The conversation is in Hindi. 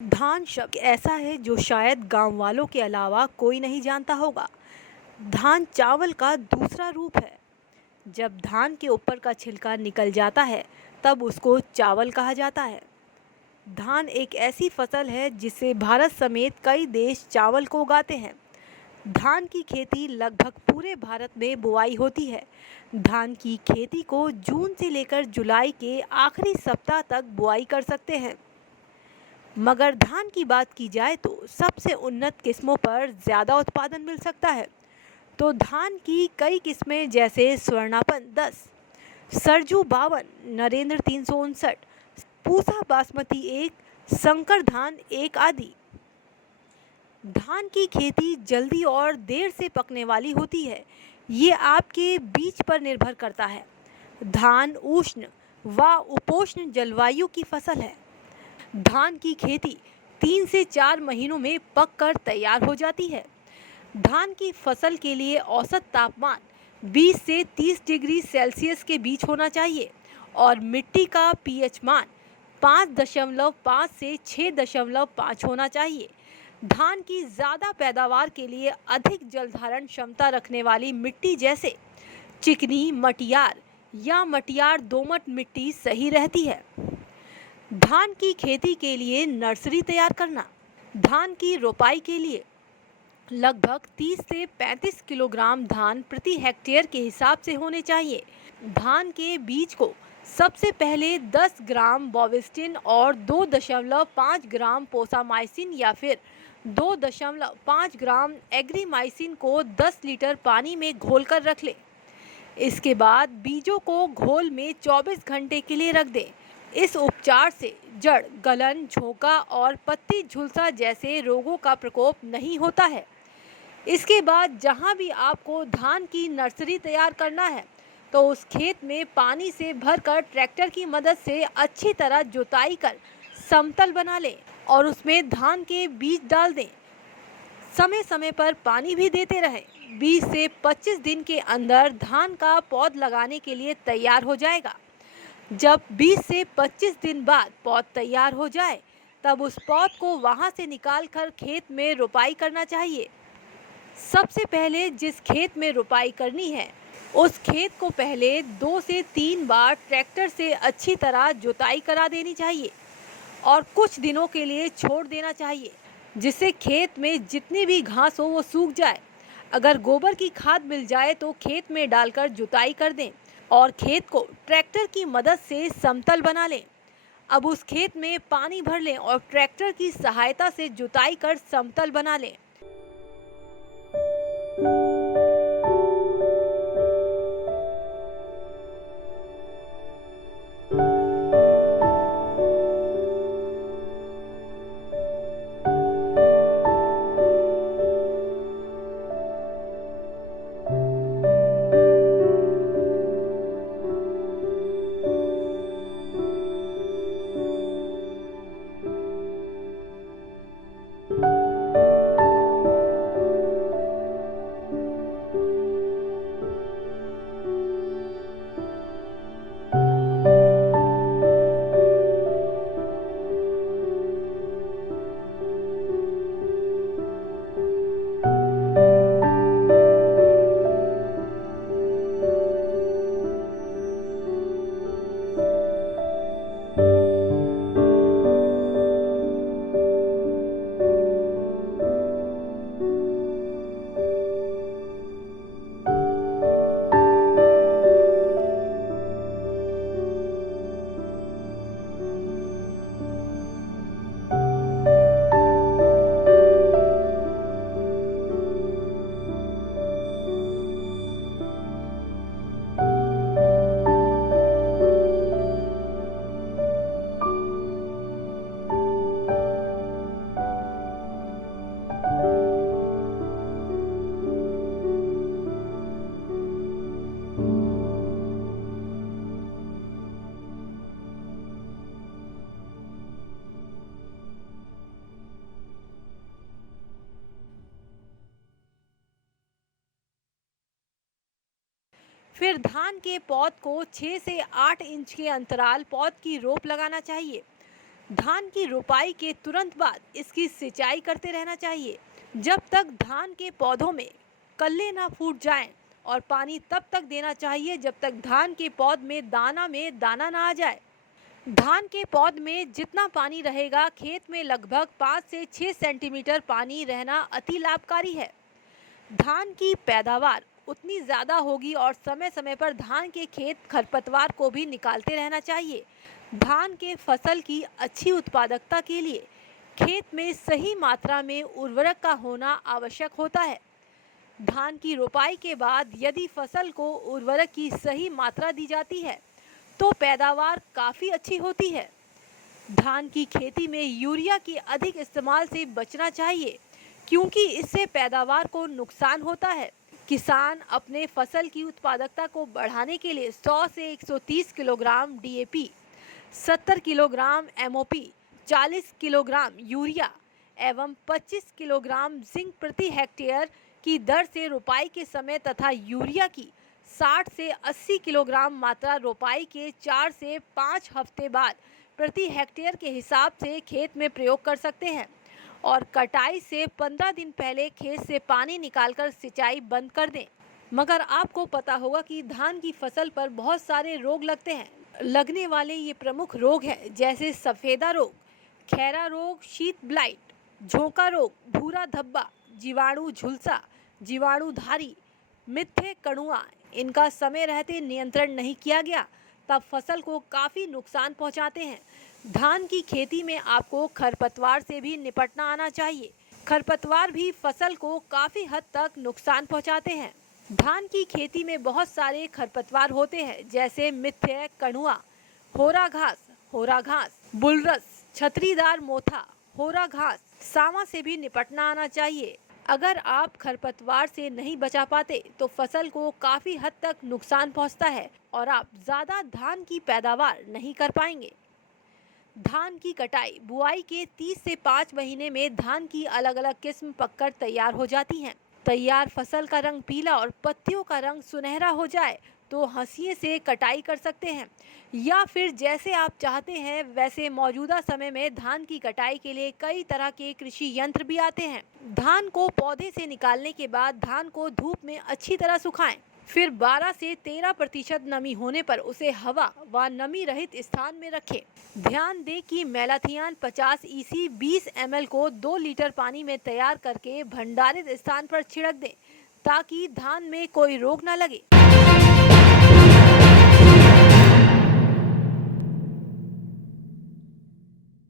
धान शब्द ऐसा है जो शायद गांव वालों के अलावा कोई नहीं जानता होगा। धान चावल का दूसरा रूप है। जब धान के ऊपर का छिलका निकल जाता है तब उसको चावल कहा जाता है। धान एक ऐसी फसल है जिससे भारत समेत कई देश चावल को उगाते हैं। धान की खेती लगभग पूरे भारत में बुआई होती है। धान की खेती को जून से लेकर जुलाई के आखिरी सप्ताह तक बुआई कर सकते हैं। मगर धान की बात की जाए तो सबसे उन्नत किस्मों पर ज़्यादा उत्पादन मिल सकता है। तो धान की कई किस्में जैसे स्वर्णापन 10, सरजू 52, नरेंद्र 359, पूसा बासमती 1, संकर धान 1 आदि। धान की खेती जल्दी और देर से पकने वाली होती है। ये आपके बीज पर निर्भर करता है। धान उष्ण व उपोष्ण जलवायु की फसल है। धान की खेती 3 से 4 महीनों में पककर तैयार हो जाती है। धान की फसल के लिए औसत तापमान 20 से 30 डिग्री सेल्सियस के बीच होना चाहिए और मिट्टी का पीएच मान 5.5 से 6.5 होना चाहिए। धान की ज़्यादा पैदावार के लिए अधिक जल धारण क्षमता रखने वाली मिट्टी जैसे चिकनी मटियार या मटियार दोमट मिट्टी सही रहती है। धान की खेती के लिए नर्सरी तैयार करना। धान की रोपाई के लिए लगभग 30 से 35 किलोग्राम धान प्रति हेक्टेयर के हिसाब से होने चाहिए। धान के बीज को सबसे पहले 10 ग्राम बोविस्टिन और 2.5 ग्राम पोसामाइसिन या फिर 2.5 ग्राम एग्रीमाइसिन को 10 लीटर पानी में घोलकर रख लें। इसके बाद बीजों को घोल में 24 घंटे के लिए रख दें। इस उपचार से जड़ गलन, झोंका और पत्ती झुलसा जैसे रोगों का प्रकोप नहीं होता है। इसके बाद जहां भी आपको धान की नर्सरी तैयार करना है तो उस खेत में पानी से भरकर ट्रैक्टर की मदद से अच्छी तरह जुताई कर समतल बना लें और उसमें धान के बीज डाल दें। समय समय पर पानी भी देते रहें। 20 से 25 दिन के अंदर धान का पौध लगाने के लिए तैयार हो जाएगा। जब 20 से 25 दिन बाद पौध तैयार हो जाए तब उस पौध को वहां से निकालकर खेत में रोपाई करना चाहिए। सबसे पहले जिस खेत में रोपाई करनी है उस खेत को पहले 2 से 3 बार ट्रैक्टर से अच्छी तरह जुताई करा देनी चाहिए और कुछ दिनों के लिए छोड़ देना चाहिए जिससे खेत में जितनी भी घास हो वो सूख जाए। अगर गोबर की खाद मिल जाए तो खेत में डालकर जुताई कर दें और खेत को ट्रैक्टर की मदद से समतल बना लें। अब उस खेत में पानी भर लें और ट्रैक्टर की सहायता से जुताई कर समतल बना लें। फिर धान के पौध को 6 से 8 इंच के अंतराल पौध की रोप लगाना चाहिए। धान की रोपाई के तुरंत बाद इसकी सिंचाई करते रहना चाहिए जब तक धान के पौधों में कल्ले ना फूट जाएं, और पानी तब तक देना चाहिए जब तक धान के पौध में दाना ना आ जाए। धान के पौध में जितना पानी रहेगा, खेत में लगभग 5 से 6 सेंटीमीटर पानी रहना अति लाभकारी है। धान की पैदावार उतनी ज़्यादा होगी और समय समय पर धान के खेत खरपतवार को भी निकालते रहना चाहिए। धान के फसल की अच्छी उत्पादकता के लिए खेत में सही मात्रा में उर्वरक का होना आवश्यक होता है। धान की रोपाई के बाद यदि फसल को उर्वरक की सही मात्रा दी जाती है तो पैदावार काफ़ी अच्छी होती है। धान की खेती में यूरिया के अधिक इस्तेमाल से बचना चाहिए क्योंकि इससे पैदावार को नुकसान होता है। किसान अपने फसल की उत्पादकता को बढ़ाने के लिए 100 से 130 kilogram DAP, 70 kilogram MOP, 40 kilogram urea एवं 25 किलोग्राम जिंक प्रति हेक्टेयर की दर से रोपाई के समय तथा यूरिया की 60 से 80 किलोग्राम मात्रा रोपाई के 4 से 5 हफ्ते बाद प्रति हेक्टेयर के हिसाब से खेत में प्रयोग कर सकते हैं और कटाई से 15 दिन पहले खेत से पानी निकालकर सिंचाई बंद कर दें। मगर आपको पता होगा कि धान की फसल पर बहुत सारे रोग लगते हैं। लगने वाले ये प्रमुख रोग हैं जैसे सफ़ेदा रोग, खैरा रोग, शीत ब्लाइट, झोंका रोग, भूरा धब्बा, जीवाणु झुलसा, जीवाणुधारी, मिथ्ये कणुआ। इनका समय रहते नियंत्रण नहीं किया गया तब फसल को काफ़ी नुकसान पहुंचाते हैं। धान की खेती में आपको खरपतवार से भी निपटना आना चाहिए। खरपतवार भी फसल को काफ़ी हद तक नुकसान पहुंचाते हैं। धान की खेती में बहुत सारे खरपतवार होते हैं जैसे मिथ्ये कणुआ, होरा घास, बुलरस, छतरीदार मोथा, होरा घास, सावा से भी निपटना आना चाहिए। अगर आप खरपतवार से नहीं बचा पाते तो फसल को काफ़ी हद तक नुकसान पहुंचता है और आप ज़्यादा धान की पैदावार नहीं कर पाएंगे। धान की कटाई बुआई के 30 से 5 महीने में धान की अलग अलग किस्म पककर तैयार हो जाती हैं। तैयार फसल का रंग पीला और पत्तियों का रंग सुनहरा हो जाए तो हंसिए से कटाई कर सकते हैं या फिर जैसे आप चाहते हैं वैसे मौजूदा समय में धान की कटाई के लिए कई तरह के कृषि यंत्र भी आते हैं। धान को पौधे से निकालने के बाद धान को धूप में अच्छी तरह सुखाएं। फिर 12 से 13% नमी होने पर उसे हवा व नमी रहित स्थान में रखें। ध्यान दें कि मैलाथियान 50 EC 20 ml को 2 लीटर पानी में तैयार करके भंडारित स्थान पर छिड़क दें ताकि धान में कोई रोग न लगे।